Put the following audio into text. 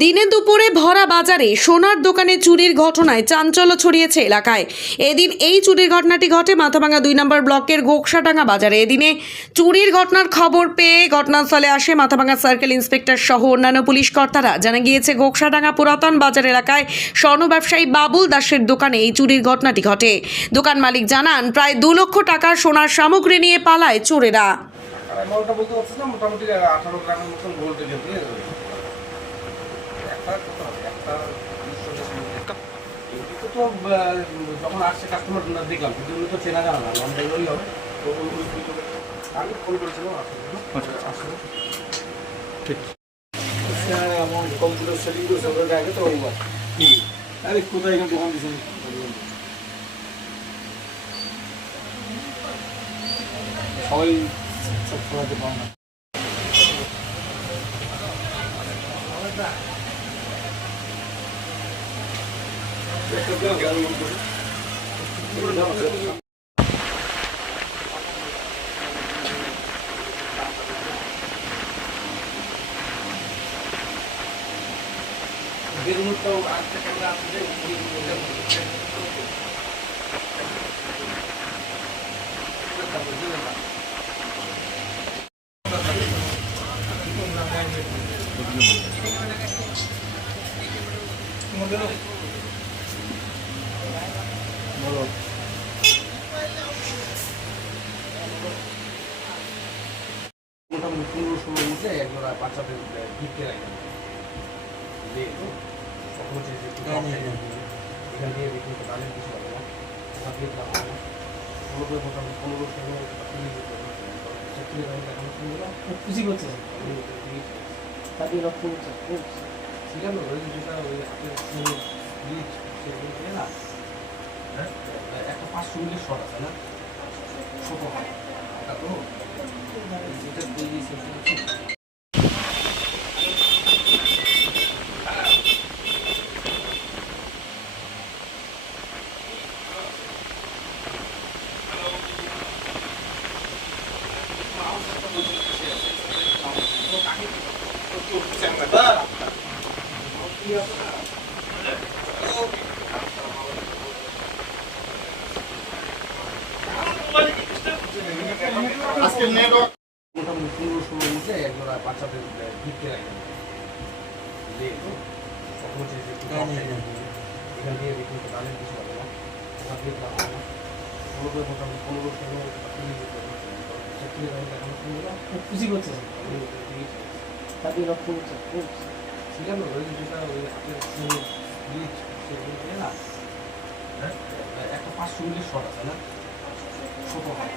দিনে দুপুরে ভরা বাজারে সোনার দোকানে চুরির ঘটনায় চাঞ্চল্য ছড়িয়েছে এলাকায়। এদিন এই চুরির ঘটনাটি ঘটে মাথাভাঙা দুই নম্বর ব্লকের গোকসাডাঙ্গা বাজারে। এদিনে চুরির ঘটনার খবর পেয়ে ঘটনাস্থলে আসে মাথাভাঙা সার্কেল ইন্সপেক্টর সহ অন্যান্য পুলিশ কর্তারা। জানা গিয়েছে, গোকসাডাঙ্গা পুরাতন বাজার এলাকায় স্বর্ণ ব্যবসায়ী বাবুল দাসের দোকানে এই চুরির ঘটনাটি ঘটে। দোকান মালিক জানান, প্রায় দু লক্ষ টাকার সোনার সামগ্রী নিয়ে পালায় চোরেরা রেখে একটা কত হবে একটা উনিশশো দশ মিনিট। এগুলো তো যখন আসছে কাস্টমার দেখলাম কিন্তু এগুলো তো চেনা জানা না লন্ডন এগুলোই হবে তো আমি ফোন করেছিলাম আসলে আসলে কম্পিউটার সেটিং করে সব আগে তো আরে কোথায় পাও না Gracias. বলো মোটামুটি পনেরো ষোলোর মধ্যে একজোড়া বাচ্চাদের একটু কম এখান দিয়ে দেখুন তো দামের কিছু হবে না পনেরো মোটামুটি পনেরো ষোলো খুশি করছে তাকে ঠিক আছে ওই যেটা ওই হাতের সেগুলো দিয়ে না হ্যাঁ একটা পাঁচশো মিলি শট আছে না? ছোট হয় তো যেটা তৈরি সেটা মোটামুটি পনেরো ষোলোর মধ্যে একজোড়া বাচ্চাদের গিফটে রাখেন দিয়ে তো তখন হচ্ছে যে একটু কম টাকা দিয়ে, এখান দিয়ে দেখুন তো দামের কিছু হবে না। ওখান দিয়ে দাম হবে পনেরো মোটামুটি পনেরো ষোলো খুশি করছে ঠিক আছে ওই যেটা ওই হাতের সুন্দর সেগুলো না হ্যাঁ একটা পাঁচশো মিলি শট আছে না? ছোট হয়।